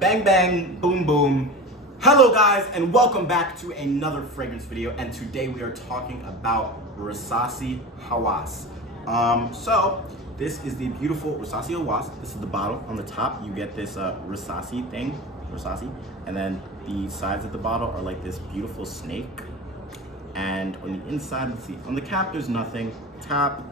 Bang bang, boom boom. Hello guys, and welcome back to another fragrance video. And today we are talking about Rasasi Hawas. So this is the beautiful Rasasi Hawas. This is the bottle. On the top, you get this Rasasi thing, Rasasi, and then the sides of the bottle are like this beautiful snake. And on the inside, let's see, on the cap there's nothing. Top,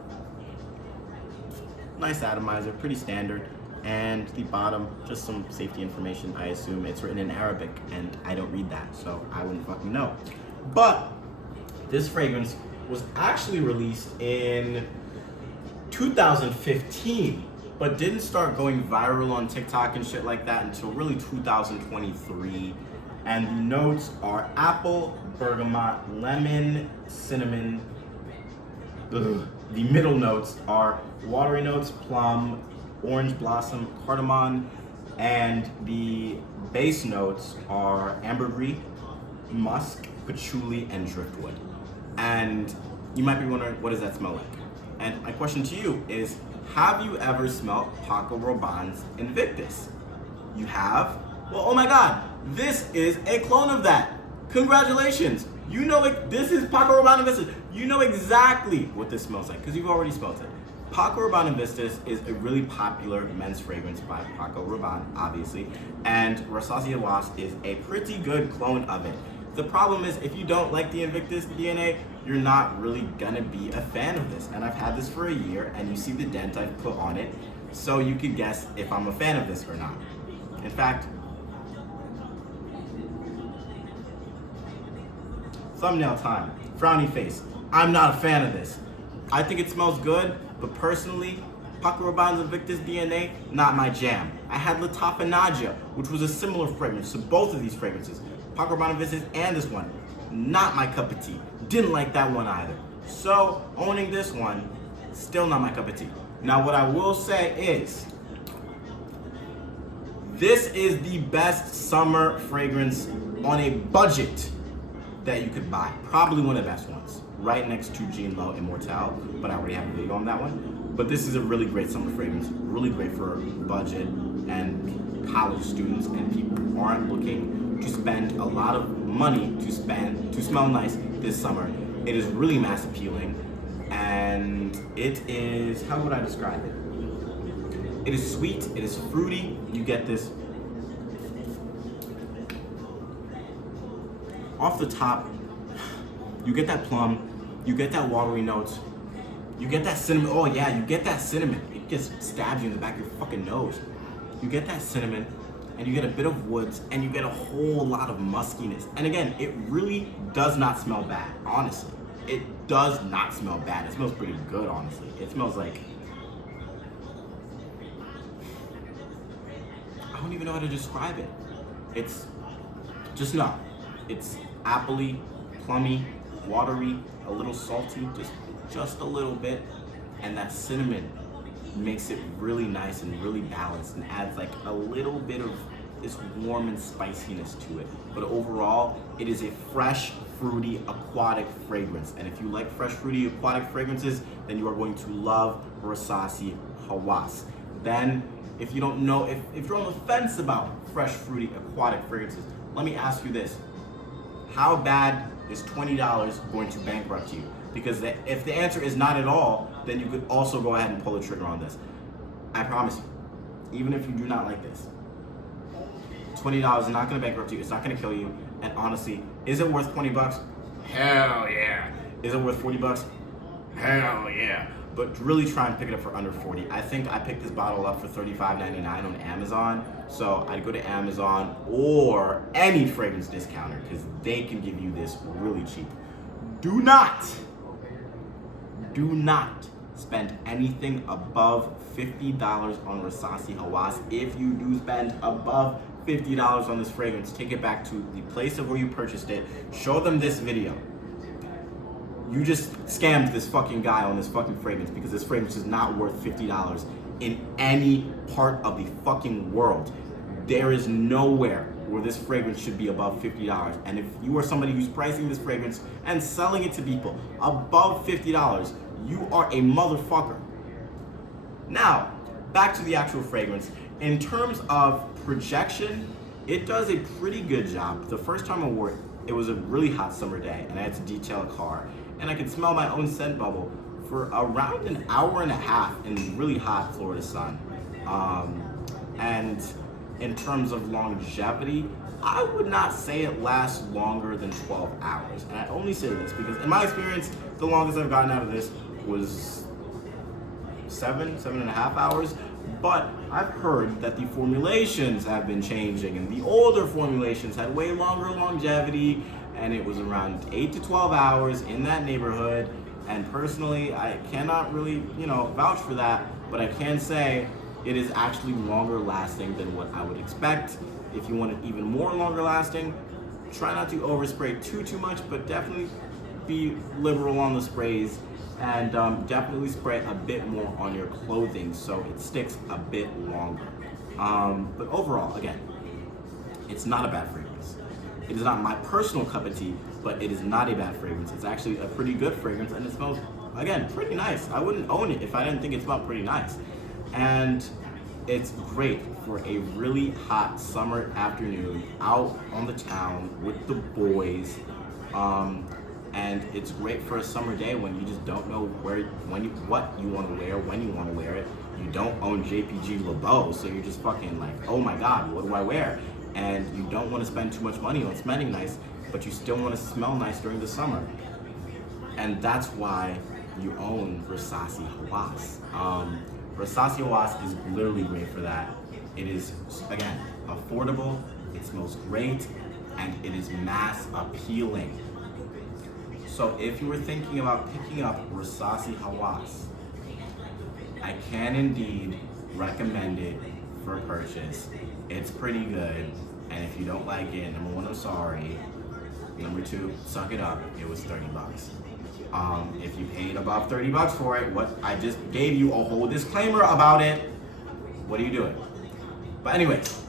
nice atomizer, pretty standard. And the bottom, just some safety information. I assume it's written in Arabic, and I don't read that, so I wouldn't fucking know. But this fragrance was actually released in 2015, but didn't start going viral on TikTok and shit like that until really 2023. And the notes are apple, bergamot, lemon, cinnamon. Ugh. The middle notes are watery notes, plum, orange, blossom, cardamon, and the base notes are ambergris, musk, patchouli, and driftwood. And you might be wondering, what does that smell like? And my question to you is, have you ever smelled Paco Rabanne's Invictus? You have? Well, oh my God, this is a clone of that. Congratulations. You know it. This is Paco Rabanne Invictus. You know exactly what this smells like because you've already smelled it. Paco Rabanne Invictus is a really popular men's fragrance by Paco Rabanne, obviously, and Rasasi Hawas is a pretty good clone of it. The problem is, if you don't like the Invictus DNA, you're not really gonna be a fan of this. And I've had this for a year, and you see the dent I've put on it, so you could guess if I'm a fan of this or not. In fact, thumbnail time, frowny face. I'm not a fan of this. I think it smells good, but personally, Paco Rabanne's Invictus DNA, not my jam. I had Latafa Nadia, which was a similar fragrance to both of these fragrances. Paco Rabanne Invictus and this one, not my cup of tea. Didn't like that one either. So, owning this one, still not my cup of tea. Now, what I will say is, this is the best summer fragrance on a budget that you could buy. Probably one of the best ones. Right next to Jean Lo Immortelle, but I already have a video on that one. But this is a really great summer fragrance, really great for budget and college students and people who aren't looking to spend a lot of money to smell nice this summer. It is really mass appealing, and it is, how would I describe it? It is sweet, it is fruity. You get this off the top. You get that plum, you get that watery notes, you get that cinnamon. Oh yeah, you get that cinnamon. It just stabs you in the back of your fucking nose. You get that cinnamon, and you get a bit of woods, and you get a whole lot of muskiness. And again, it really does not smell bad, honestly. It does not smell bad. It smells pretty good, honestly. It smells like, I don't even know how to describe it. It's just, no. It's appley, plummy, watery, a little salty, just a little bit, and that cinnamon makes it really nice and really balanced and adds like a little bit of this warm and spiciness to it. But overall, it is a fresh, fruity, aquatic fragrance. And if you like fresh, fruity, aquatic fragrances, then you are going to love Rasasi Hawas. Then, if you don't know, if you're on the fence about fresh, fruity, aquatic fragrances, let me ask you this. How bad is $20 going to bankrupt you? Because if the answer is not at all, then you could also go ahead and pull the trigger on this. I promise you, even if you do not like this, $20 is not gonna bankrupt you, it's not gonna kill you, and honestly, is it worth 20 bucks? Hell yeah. Is it worth 40 bucks? Hell yeah. But really try and pick it up for under 40. I think I picked this bottle up for $35.99 on Amazon. So I'd go to Amazon or any fragrance discounter because they can give you this really cheap. Do not spend anything above $50 on Rasasi Hawas. If you do spend above $50 on this fragrance, take it back to the place of where you purchased it. Show them this video. You just scammed this fucking guy on this fucking fragrance because this fragrance is not worth $50 in any part of the fucking world. There is nowhere where this fragrance should be above $50. And if you are somebody who's pricing this fragrance and selling it to people above $50, you are a motherfucker. Now, back to the actual fragrance. In terms of projection, it does a pretty good job. The first time I wore it, it was a really hot summer day and I had to detail a car, and I could smell my own scent bubble for around an hour and a half in the really hot Florida sun. And in terms of longevity, I would not say it lasts longer than 12 hours. And I only say this because in my experience, the longest I've gotten out of this was 7.5 hours. But I've heard that the formulations have been changing, and the older formulations had way longer longevity, and it was around 8 to 12 hours in that neighborhood. And personally, I cannot really, vouch for that, but I can say it is actually longer lasting than what I would expect. If you want it even more longer lasting, try not to overspray too much, but definitely be liberal on the sprays, and definitely spray a bit more on your clothing so it sticks a bit longer. But overall, again, it's not a bad fragrance. It is not my personal cup of tea, but it is not a bad fragrance. It's actually a pretty good fragrance, and it smells, again, pretty nice. I wouldn't own it if I didn't think it smelled pretty nice. And it's great for a really hot summer afternoon out on the town with the boys. And it's great for a summer day when you just don't know what you want to wear, when you want to wear it. You don't own JPG LeBeau, so you're just fucking like, oh my God, what do I wear? And you don't want to spend too much money on smelling nice, but you still want to smell nice during the summer. And that's why you own Rasasi Hawas. Rasasi Hawas is literally great for that. It is, again, affordable, it smells great, and it is mass appealing. So if you were thinking about picking up Rasasi Hawas, I can indeed recommend it for purchase. It's pretty good, and if you don't like it, number one, I'm sorry. Number two, suck it up, it was $30. If you paid above $30 for it, what I just gave you a whole disclaimer about it, what are you doing? But anyways,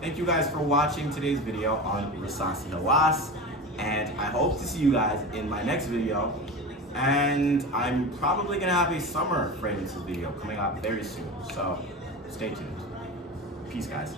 thank you guys for watching today's video on Rasasi Hawas, and I hope to see you guys in my next video. And I'm probably gonna have a summer fragrances video coming out very soon, so stay tuned. Peace, guys.